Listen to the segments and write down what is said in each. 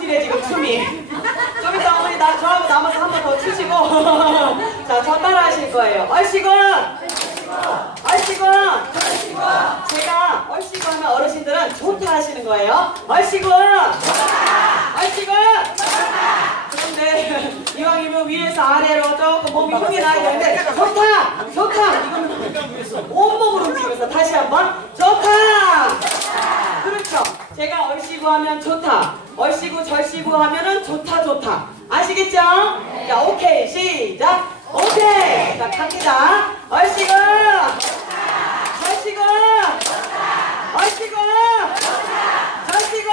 찌질해 지금 춤이. 좀 이따 어머니 나 저하고 남아서 한 번 더 추시고. 자, 저 따라 하실 거예요. 얼씨구! 얼씨구! 제가 얼씨구 하면 어르신들은 좋다 하시는 거예요. 얼씨구! 얼씨구! 그런데 이왕이면 위에서 아래로 조금 몸이 힘이 나야 되는데 좋다! 좋다! 이거는 온몸으로 움직여서 다시 한번 좋다! 제가 얼씨구 하면 좋다. 얼씨구 절씨구 하면은 좋다 좋다. 아시겠죠? 자 오케이 시작. 오케이. 자 갑니다. 얼씨구. 절씨구. 얼씨구. 절씨구.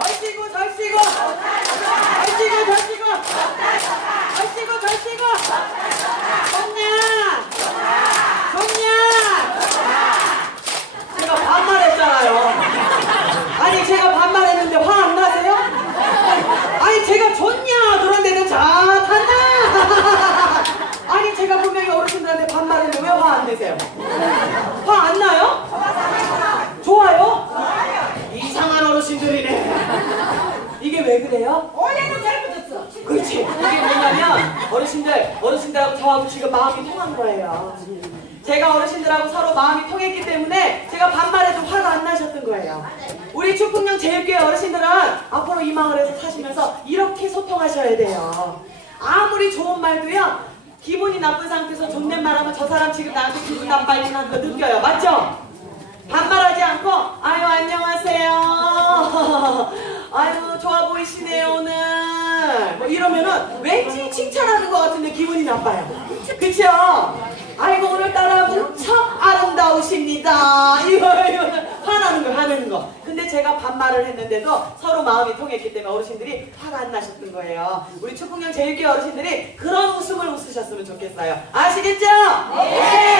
얼씨구 절씨구. 얼씨구 절씨구. 얼씨구 절씨구. 좋냐? 좋냐? 제가 반말했잖아요. 아니 제가 반말했는데 화 안 나세요? 아니 제가 좋냐 그런데도 잘한다. 아니 제가 분명히 어르신들한테 반말했는데 왜 화 안 내세요? 화 안 나요? 좋아요? 이상한 어르신들이네. 이게 왜 그래요? 원래는 잘못했어. 그렇지. 이게 뭐냐면 어르신들, 어르신들하고 저하고 지금 마음이 통한 거예요. 제가 어르신들하고 서로 마음이 통했기 때문에 제가 반말해도 화가 안 나셨던 거예요. 우리 축풍령 제일교회 어르신들은 앞으로 이 마을에서 사시면서 이렇게 소통하셔야 돼요. 아무리 좋은 말도요. 기분이 나쁜 상태에서 존댓말하면 저 사람 지금 나한테 기분 나빠지는 거 느껴요. 맞죠? 뭐 이러면은 왠지 칭찬하는 것 같은데 기분이 나빠요. 그쵸? 아이고 오늘따라 무척 아름다우십니다. 화나는 거 화내는 거. 근데 제가 반말을 했는데도 서로 마음이 통했기 때문에 어르신들이 화가 안 나셨던 거예요. 우리 축풍령 제일교회 어르신들이 그런 웃음을 웃으셨으면 좋겠어요. 아시겠죠? 네.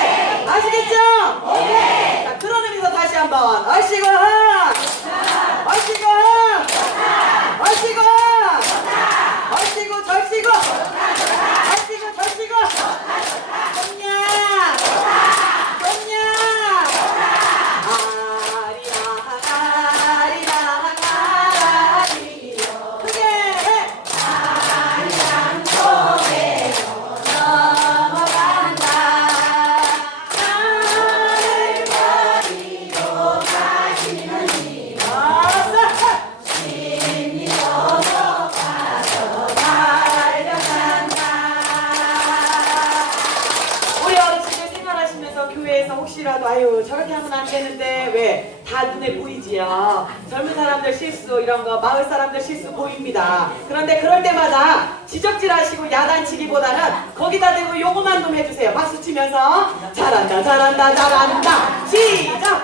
교회에서 혹시라도 아유 저렇게 하면 안 되는데 왜? 다 눈에 보이지요. 젊은 사람들 실수 이런 거 마을 사람들 실수 보입니다. 그런데 그럴 때마다 지적질 하시고 야단치기보다는 거기다 대고 요거만 좀 해주세요. 박수 치면서 잘한다 잘한다 잘한다. 시작!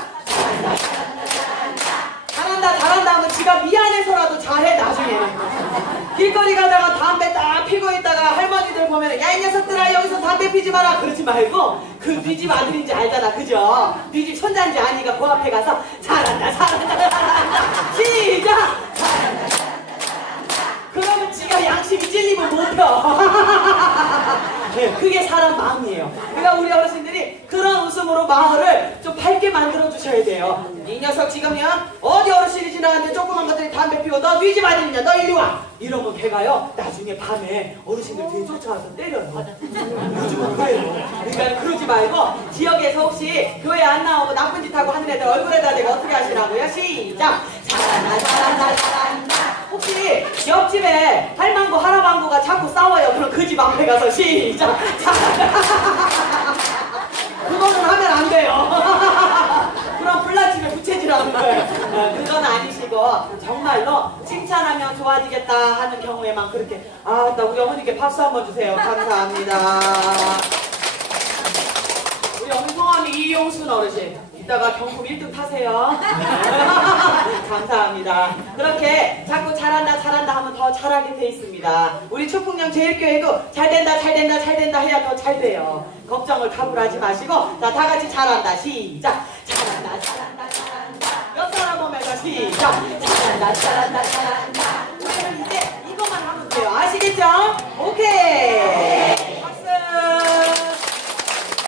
잘한다 잘한다 하면 지가 미안해서라도 잘해 나중에는. 길거리 가다가 담배 딱 피고 있다가 할머니들 보면 야이 녀석들아 여기서 담배 피지 마라 그러지 말고 그네집 아들인지 알잖아 그죠? 네집 손자인지 아니까 그 앞에 가서 잘한다 잘한다 잘한다 시작 잘한다 그러면 지가 양심이 찔리면 못 펴. 네, 그게 사람 마음이에요. 그러니까 우리 어르신들이 그런 웃음으로 마을을 좀 밝게 만들어 주셔야 돼요. 이 녀석 지금이야 어디 어르신이 지나가는데 조그만 것들이 담배 피워 너네집 아들이냐 너 이리 와 이러면 걔가요 나중에 밤에 어르신들 뒤에 쫓아와서 때려요. 요즘은 그래요. 그러니까 그러지 말고 지역에서 혹시 교회 안 나오고 나쁜 짓 하고 하는 애들 얼굴에다 대고 어떻게 하시라고요? 시작. 혹시 옆집에 할망구 할아방구가 자꾸 싸워요. 그럼 그 집 앞에 가서 시작 하면 안 돼요. 그럼 불나집에 부채질하는 거예요. 어, 그건 아니시고 정말로 좋아지겠다 하는 경우에만 그렇게 아, 나 우리 어머니께 박수 한번 주세요. 감사합니다. 우리 어머니 성함이 이용순 어르신. 이따가 경품 1등 타세요. 감사합니다. 그렇게 자꾸 잘한다 잘한다 하면 더 잘하게 돼 있습니다. 우리 초풍령 제일교회도 잘 된다 잘 된다 잘 된다 해야 더 잘 돼요. 걱정을 가불하지 마시고 자 다 같이 잘한다 시작 잘한다 잘한다 잘한다 옆 사람 보면서 시작 잘한다 잘한다 잘한다 이제 이것만 하면 돼요. 아시겠죠? 오케이.